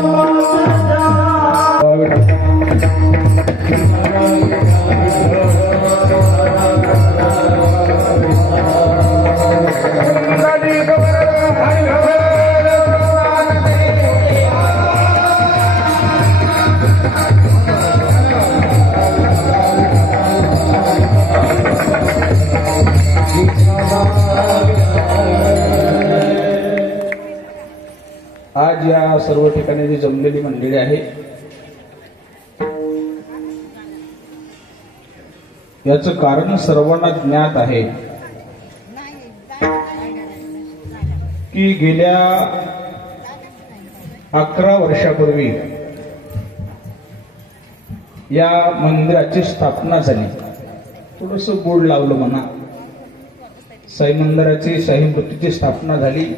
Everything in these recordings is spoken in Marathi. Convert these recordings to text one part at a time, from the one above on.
आज सर्व ठिकाणी जी जमलेली मंडळी आहे याचं कारण सर्वांना ज्ञात आहे की गेल्या अकरा वर्षापूर्वी या मंदिराची स्थापना झाली. थोडस बोर्ड लावलं म्हणा. साई मंदिराची साई मूर्तीची स्थापना झाली.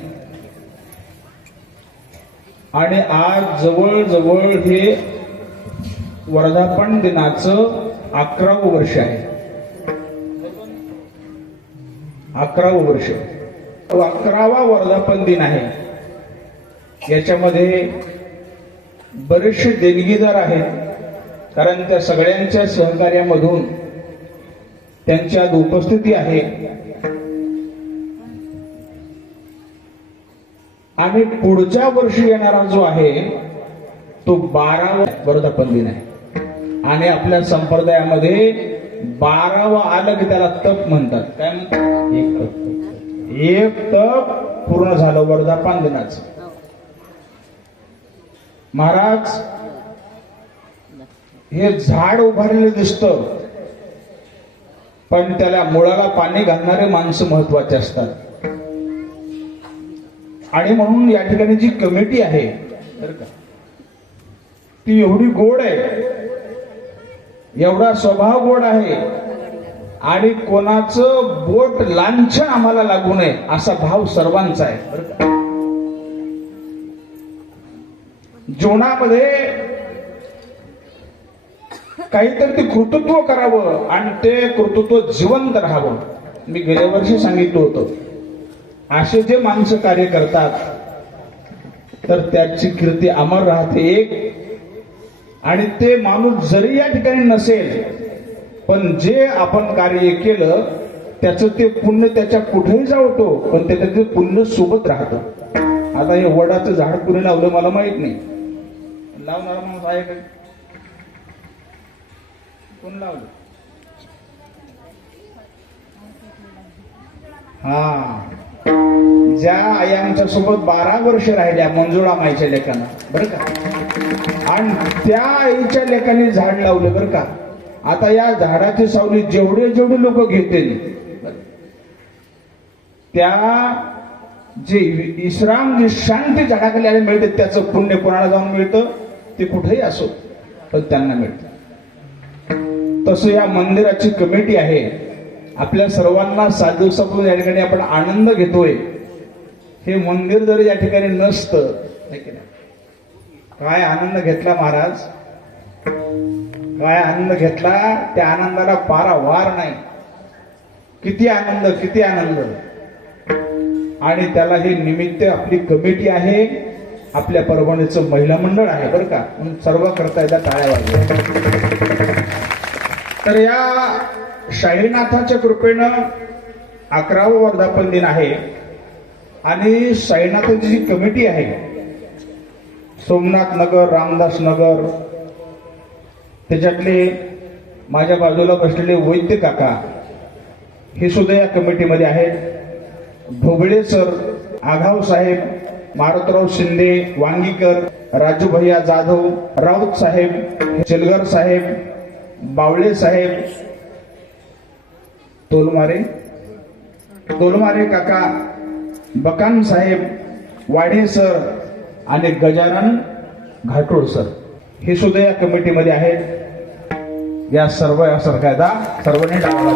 आणि आज जवळजवळ हे वर्धापन दिनाचं अकरावं वर्ष आहे. अकरावं वर्ष. तो अकरावा वर्धापन दिन आहे. याच्यामध्ये बरेचसे देणगीदार आहेत. कारण त्या सगळ्यांच्या सहकार्यामधून त्यांच्यात उपस्थिती आहे. आणि पुढच्या वर्षी येणारा जो आहे तो बारावा वर्धापन दिन आहे. आणि आपल्या संप्रदायामध्ये बारावा आलं की त्याला तप म्हणतात. काय म्हणतात एक तप. एक तप पूर्ण झालं वर्धापन दिनाचं महाराज हे झाड उभारलेलं दिसतं. पण त्याला मुळाला पाणी घालणारे माणसं महत्त्वाचे असतात. आणि म्हणून या ठिकाणी जी कमिटी आहे ती एवढी गोड आहे एवढा स्वभाव गोड आहे आणि कोणाचं बोट लांछन आम्हाला लागू नये असा भाव सर्वांचा आहे जीवनामध्ये काहीतरी ते कृतत्व करावं आणि ते कृतृत्व जिवंत राहावं. मी गेल्या वर्षी सांगितलं होतं. असे जे माणसं कार्य करतात तर त्याची कीर्ती अमर राहते एक. आणि ते माणूस जरी या ठिकाणी नसेल पण जे आपण कार्य केलं त्याचं ते पुण्य त्याच्या कुठेही जावतो पण त्याचं ते पुण्य सोबत राहतं. आता हे वडाचं झाड कुणी लावलं मला माहीत नाही. लावणारा माणूस आहे का कोण लावलं? हा. ज्या आई आमच्यासोबत बारा वर्ष राहिल्या मंजुळा माईच्या लेखानं बरं का? आणि त्या आईच्या लेखाने झाड लावलं बरं का? आता या झाडाची सावली जेवढे जेवढे लोक घेतील त्या जे विश्राम जी शांती झाडाखाली आले मिळते त्याचं पुण्य कोणाला जाऊन मिळतं? ते कुठेही असो पण त्यांना मिळतं. तसं या मंदिराची कमिटी आहे. आपल्या सर्वांना सात दिवसापासून या ठिकाणी आपण आनंद घेतोय. हे मंदिर जर या ठिकाणी नसतं काय आनंद घेतला महाराज? काय आनंद घेतला? त्या आनंदाला पारा वार नाही. किती आनंद किती आनंद. आणि त्याला हे निमित्त आपली कमिटी आहे. आपल्या परभणीचं महिला मंडळ आहे बरं का? म्हणून सर्व करता येतात टाळ्या वाजल्या तर या साईनाथाच्या कृपेनं अकरावं वर्धापन दिन आहे. आणि साईनाथाची जी कमिटी आहे सोमनाथ नगर रामदास नगर त्याच्यातले माझ्या बाजूला बसलेले वैद्य काका हे सुद्धा या कमिटीमध्ये आहेत. ढोबळे सर आघाव साहेब मारुतराव शिंदे वांगीकर राजू भैया जाधव राऊत साहेब चिलगर साहेब बावळे साहेब तोलमारे तोलमारे काका बकान साहेब वाढे सर आणि गजानन घाटोळ सर. हे सुद्धा या कमिटीमध्ये आहेत. या सर्व या सरकायदा सर्वांनी टाळावा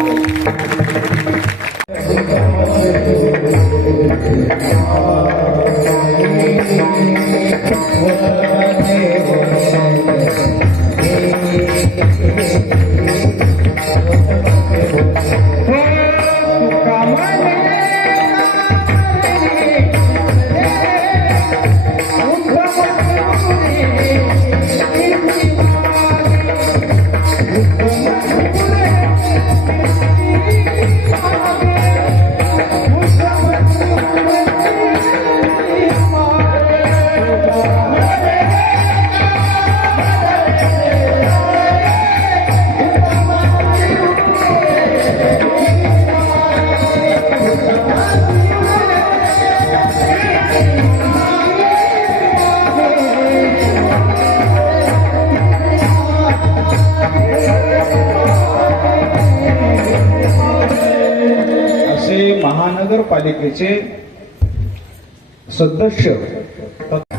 लागेल सदस्य.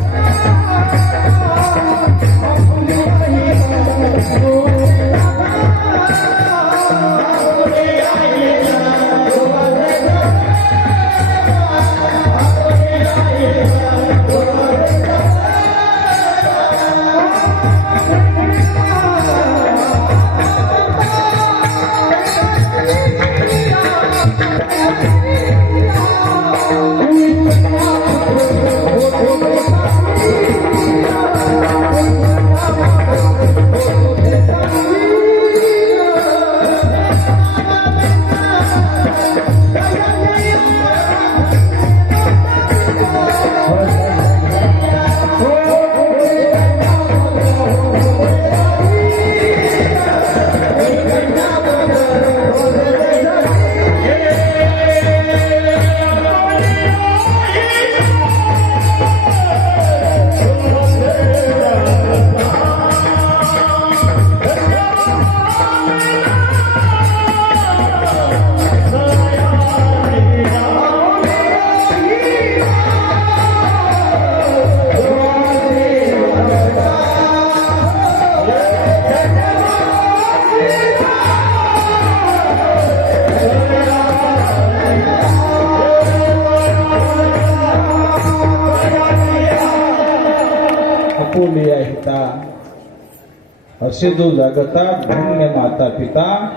असे जो जगता धन्य माता पिता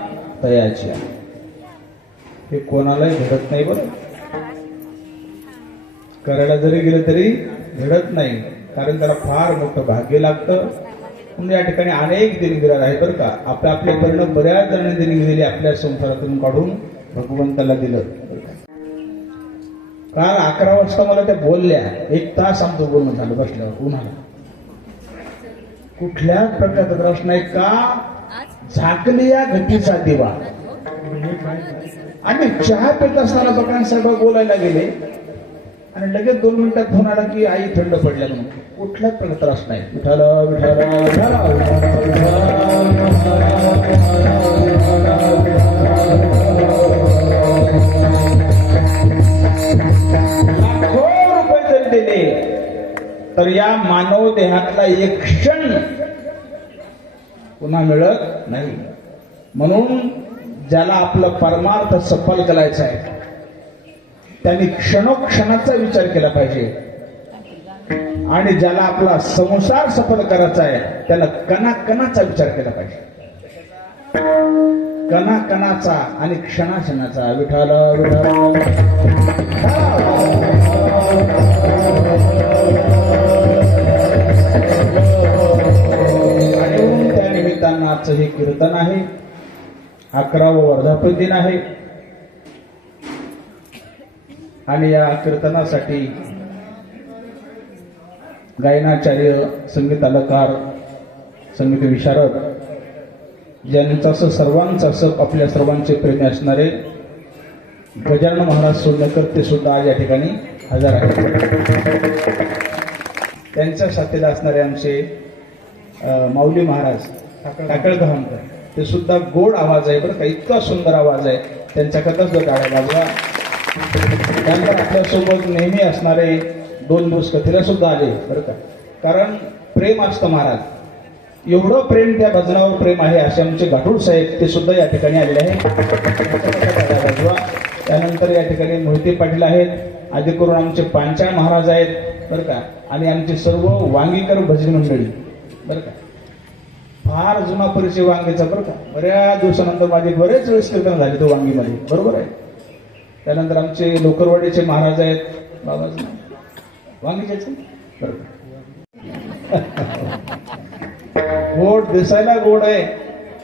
तयाची हे कोणालाही घडत नाही बरं. करायला जरी गेलं तरी घडत नाही. कारण त्याला फार मोठं भाग्य लागतं. म्हणून या ठिकाणी अनेक दिनगिरा आहेत बरं का. आपले आपले परिणाम बऱ्याच जणांनी दिनगी आपल्या संसारातून काढून भगवंताला दिलं. काल अकरा वाजता मला त्या बोलल्या. एक तास आमचं बोलणं झालं बसल्यावर. उन्हाला कुठल्याच प्रकारचा त्रास नाही का? झाकली या घटीचा दिवा. आणि चहा पित असताना दुकान साहेब बोलायला गेले. आणि लगेच दोन मिनिटात फोन आला की आई थंड पडल्या म्हणून. कुठल्याच प्रकार त्रास नाही. विठाला विठाला विठाला, तर या मानव देहातला एक क्षण पुन्हा मिळत नाही. म्हणून ज्याला आपलं परमार्थ सफल करायचा आहे त्यांनी क्षणोक्षणाचा विचार केला पाहिजे. आणि ज्याला आपला संसार सफल करायचा आहे त्याला कणाकणाचा विचार केला पाहिजे. कणाकणाचा आणि क्षणाक्षणाचा. विठाला विठाला कीर्तन आहे अकरावं वर्धापन दिन आहे. आणि या कीर्तनासाठी गायनाचार्य संगीत अलंकार संगीत विशारद ज्यांचं असं सर्वांचं असं आपल्या सर्वांचे प्रेमी असणारे गजानन महाराज सोडणकर ते सुद्धा आज या ठिकाणी हजर आहेत. त्यांच्या साथीला असणारे आमचे माऊली महाराज टाकळगहाणकर ते सुद्धा गोड आवाज आहे बरं का इतका सुंदर आवाज आहे. त्यांच्याकरताच जो गाड्या वाजवा त्यानंतर आपल्यासोबत नेहमी असणारे दोन दिवस कथेला सुद्धा आले बरं का. कारण प्रेम असतं महाराज. एवढं प्रेम त्या भजनावर प्रेम आहे असे आमचे गाठूड साहेब ते सुद्धा या ठिकाणी आलेले आहेत. त्यानंतर या ठिकाणी मोहिते पाटील आहेत आधी करून आमचे पांचाळ महाराज आहेत बरं का. आणि आमचे सर्व वांगीकर भजनी मंडळी बरं का. फार जुना परिचय वांगीचा बरं का. बऱ्याच दिवसानंतर माझे बरेच वेळेस कीर्तन झाले तो वांगीमध्ये. बरोबर आहे? त्यानंतर आमचे लोकरवाडीचे महाराज आहेत. बाबाच वांगीचे बरं गोड दिसायला गोड आहे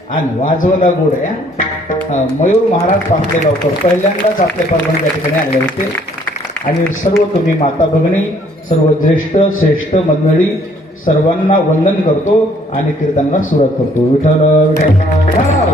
आणि वाजवायला गोड आहे मयूर महाराज पाहते गावकर पहिल्यांदाच आपल्या परभणी त्या ठिकाणी आले होते. आणि सर्व तुम्ही माता भगणी सर्व ज्येष्ठ श्रेष्ठ मंडळी सर्वांना वंदन करतो आणि कीर्तनाला सुरुवात करतो. विठ्ठल विठ्ठल